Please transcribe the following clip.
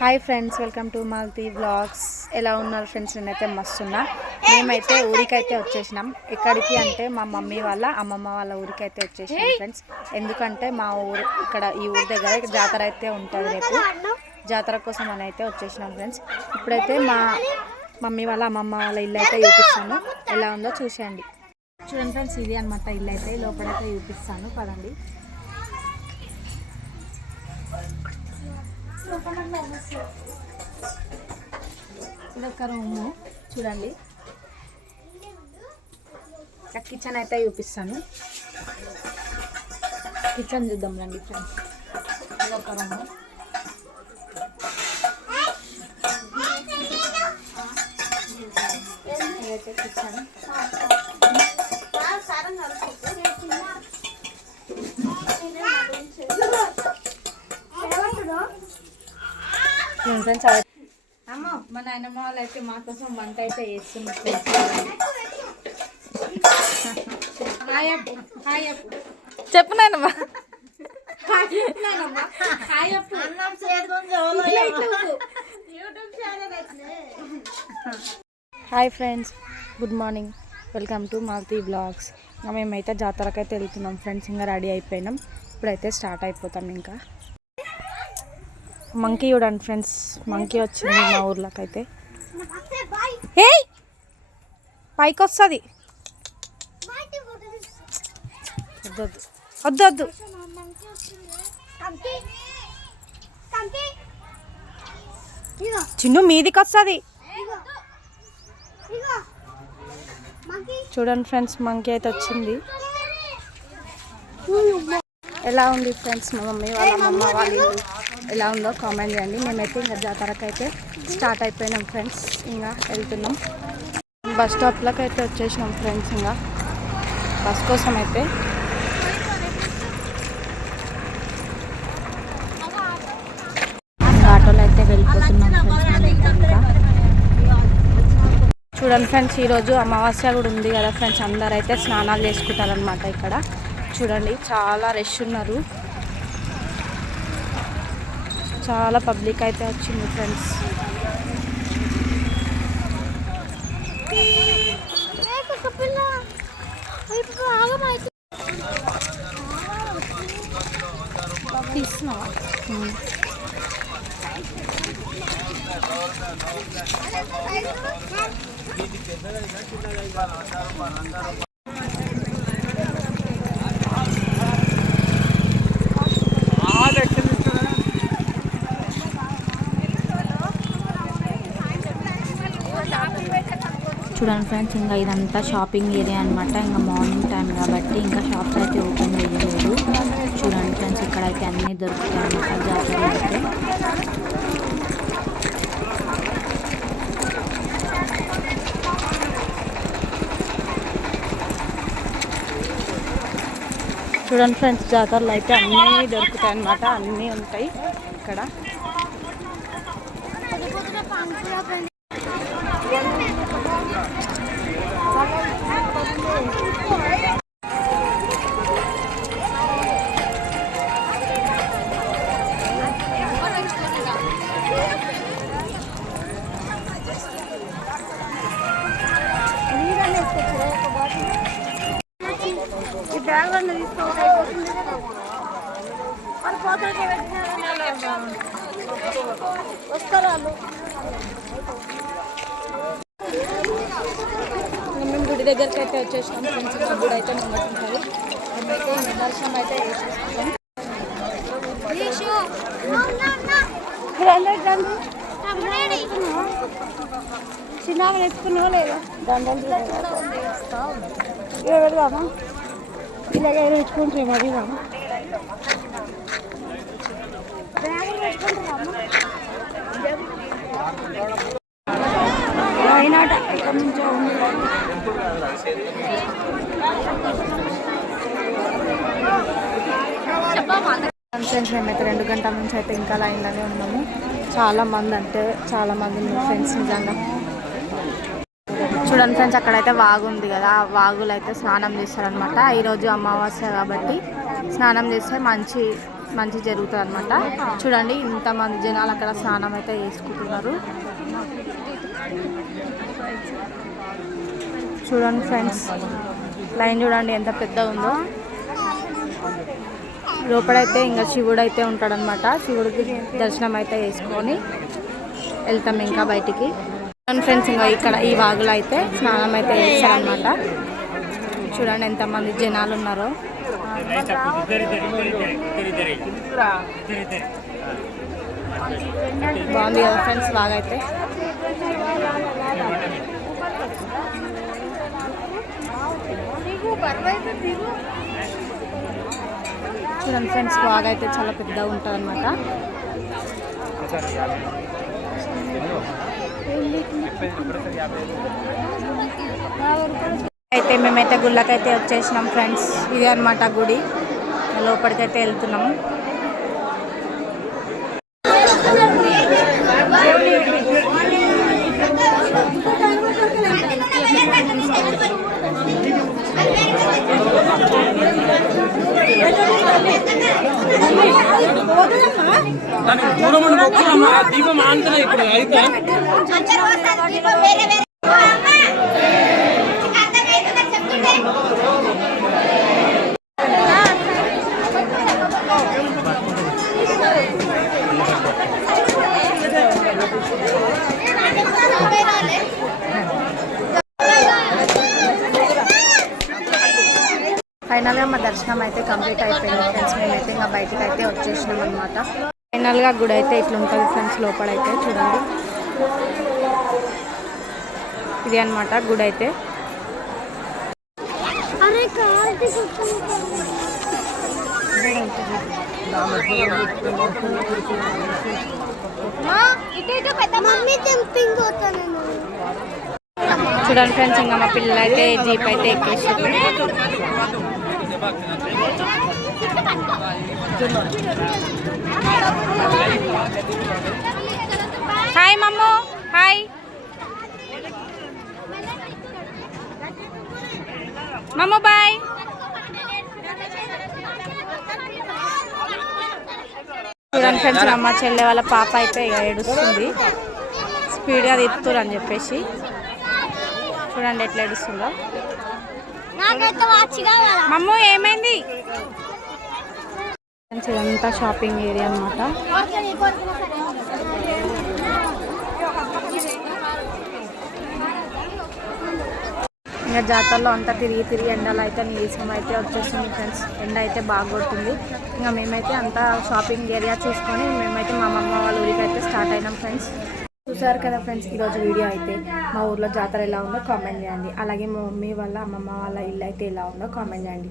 Hi friends welcome to Malti vlogs. ఎలా ఉన్నారు friends? నేనైతే మస్తున్నా. మేమైతే ఊరికైతే వచ్చేసినాం. ఎక్కడికి అంటే మా మమ్మీ వాళ్ళ అమ్మమ్మ వాళ్ళ ఊరికైతే వచ్చేసినాం ఫ్రెండ్స్. ఎందుకంటే మా ఊరు ఇక్కడ ఈ ఊరి దగ్గర జాతర అయితే ఉంటుంది రేపు. జాతర కోసం అని అయితే వచ్చేసినాం ఫ్రెండ్స్. ఇప్పుడైతే మా మమ్మీ వాళ్ళ అమ్మమ్మ వాళ్ళ ఇల్లు అయితే చూపిస్తాను. ఎలా ఉందో చూసేయండి. చూడండి ఫ్రెండ్స్ ఇది అనమాట ఇల్లు అయితే. లోపలైతే చూపిస్తాను. పదండి. ఇది ఒక రూము చూడండి. ఇక కిచెన్ అయితే చూపిస్తాను. కిచెన్ చూద్దాం రండి ఫ్రెండ్స్ ఇది ఒక రూము ఇదైతే కిచెన్ ఫ్రెండ్స్ అమ్మ మా నాయనమ్మ వాళ్ళు అయితే మా కోసం వంట అయితే చేస్తున్నారు. హాయ్ అప్పు హాయ్ అప్పు. చెప్పు నాయనమ్మా. Hi friends good morning. Welcome to Malti blogs. ఇంకా మేమైతే జాతరకైతే వెళ్తున్నాం. ఫ్రెండ్స్ ఇంకా రెడీ అయిపోయినాం. ఇప్పుడైతే స్టార్ట్ అయిపోతాం ఇంకా. మంకీ చూడండి ఫ్రెండ్స్ మంకీ వచ్చింది మా ఊర్లోకి అయితే ఏ పైకి వస్తుంది. వద్దొద్దు. వద్దొద్దు. చిన్ను మీదికి వస్తుంది చూడండి ఫ్రెండ్స్ మంకీ అయితే వచ్చింది. ఎలా ఉంది ఫ్రెండ్స్ మా మమ్మీ వాళ్ళ అమ్మమ్మ వాళ్ళ ఎలా ఉందో కామెంట్ చేయండి. మేమైతే ఇంకా జాతరకు అయితే స్టార్ట్ అయిపోయినాం ఫ్రెండ్స్ ఇంకా వెళ్తున్నాం. బస్ స్టాప్లోకి అయితే వచ్చేసినాం ఫ్రెండ్స్ ఇంకా. బస్ కోసం అయితే ఆటోలో అయితే వెళ్ళిపోతున్నాం ఫ్రెండ్స్ ఇంకా. చూడండి ఫ్రెండ్స్ ఈరోజు అమావాస్య కూడా ఉంది కదా ఫ్రెండ్స్ అందరు అయితే స్నానాలు చేసుకుంటారనమాట ఇక్కడ. చూడండి చాలా రష్ ఉన్నారు. చాలా పబ్లిక్ అయితే వచ్చింది ఫ్రెండ్స్. తీస్తున్నావా చూడండి ఫ్రెండ్స్ ఇంకా ఇదంతా షాపింగ్ ఏరియా అనమాట ఇంకా మార్నింగ్ టైం కాబట్టి ఇంకా షాప్స్ అయితే ఓపెన్ చేయలేదు. చూడండి ఫ్రెండ్స్ ఇక్కడైతే అన్నీ దొరుకుతాయి అనమాట జాతరలో అయితే. చూడండి ఫ్రెండ్స్ జాతరలో అయితే అన్నీ దొరుకుతాయి అనమాట అన్నీ ఉంటాయి ఇక్కడ. మేము గుడి దగ్గరికి అయితే వచ్చేసినాం. ఫ్రెండ్స్ ఇంకా గుడి అయితే ముంగటుంటుంది మేమైతే ఇంకా దర్శనం అయితే చేసేసుకుంటాం. చిన్నగా ఎత్తుకున్నావా లేదా? దండం పెడదామా? ఇలాగ తెచ్చుకుంటాం మరి రామా. అయినాట ఎక్కడి ఫ్రెండ్స్ మేమైతే రెండు గంటల నుంచి అయితే ఇంకా లైన్లోనే ఉన్నాము. చాలా మంది అంటే చాలా మంది ఫ్రెండ్స్ నిజంగా చూడండి ఫ్రెండ్స్ అక్కడైతే వాగు ఉంది కదా ఆ వాగులో అయితే స్నానం చేస్తారనమాట ఈరోజు అమావాస్య కాబట్టి స్నానం చేస్తే మంచి మంచి జరుగుతుంది అనమాట చూడండి ఇంతమంది జనాలు అక్కడ స్నానం అయితే చేసుకుంటున్నారు. చూడండి ఫ్రెండ్స్ లైన్ చూడండి ఎంత పెద్ద ఉందో. లోపలైతే ఇంకా శివుడు అయితే ఉంటాడనమాట శివుడికి దర్శనం అయితే చేసుకొని వెళ్తాం ఇంకా బయటికి. ఫ్రెండ్స్ ఇంకా ఇక్కడ ఈ వాగులో అయితే స్నానం అయితే చేస్తారనమాట చూడండి ఎంతమంది జనాలు ఉన్నారో. బాగుంది కదా ఫ్రెండ్స్ బాగా అయితే. చూడండి ఫ్రెండ్స్ బాగా అయితే చాలా పెద్దగా ఉంటుంది అనమాట అయితే మేమైతే గుళ్ళకైతే వచ్చేసినాం ఫ్రెండ్స్. ఇది అనమాట గుడి. లోపలికైతే వెళ్తున్నాం. దానికి దూరం ఉండి ఆ దీపం ఆంతలే ఇప్పుడు అయితే. ఫైనల్గా మా దర్శనం అయితే కంప్లీట్ అయిపోయింది ఫ్రెండ్స్ మేమైతే ఇంకా బయటకు అయితే వచ్చేసినాం అనమాట ఫైనల్గా గుడి అయితే ఇట్లా ఉంటుంది ఫ్రెండ్స్ లోపలైతే చూడండి. ఇది అన్నమాట గుడి అయితే చూడండి ఫ్రెండ్స్ ఇంకా మా పిల్లలు అయితే జీప్ అయితే ఎక్కేసి హాయ్ మమ్ము హాయ్. మమ్ము బాయ్. చూడండి ఫ్రెండ్స్ అమ్మ చెల్లె వాళ్ళ పాప అయితే ఇక ఏడుస్తుంది. స్పీడ్గా తిప్పుతురు అని చెప్పేసి. చూడండి ఎట్లా ఏడుస్తుందో. మమ్ము ఏమైంది? ఇదంతా షాపింగ్ ఏరియా అనమాట ఇంకా జాతరలో అంతా తిరిగి తిరిగి ఎండలు అయితే నీరసం అయితే వచ్చేస్తుంది ఫ్రెండ్స్. ఎండ అయితే బాగా కొడుతుంది. ఇంకా మేమైతే అంతా షాపింగ్ ఏరియా చూసుకొని మేమైతే మా అమ్మమ్మ వాళ్ళ ఊరికి అయితే స్టార్ట్ అయినాం ఫ్రెండ్స్. చూసారు కదా ఫ్రెండ్స్ ఈరోజు వీడియో అయితే మా ఊర్లో జాతర ఎలా ఉందో కామెంట్ చేయండి. అలాగే మా మమ్మీ వాళ్ళ అమ్మమ్మ వాళ్ళ ఇల్లు అయితే ఎలా ఉందో కామెంట్ చేయండి.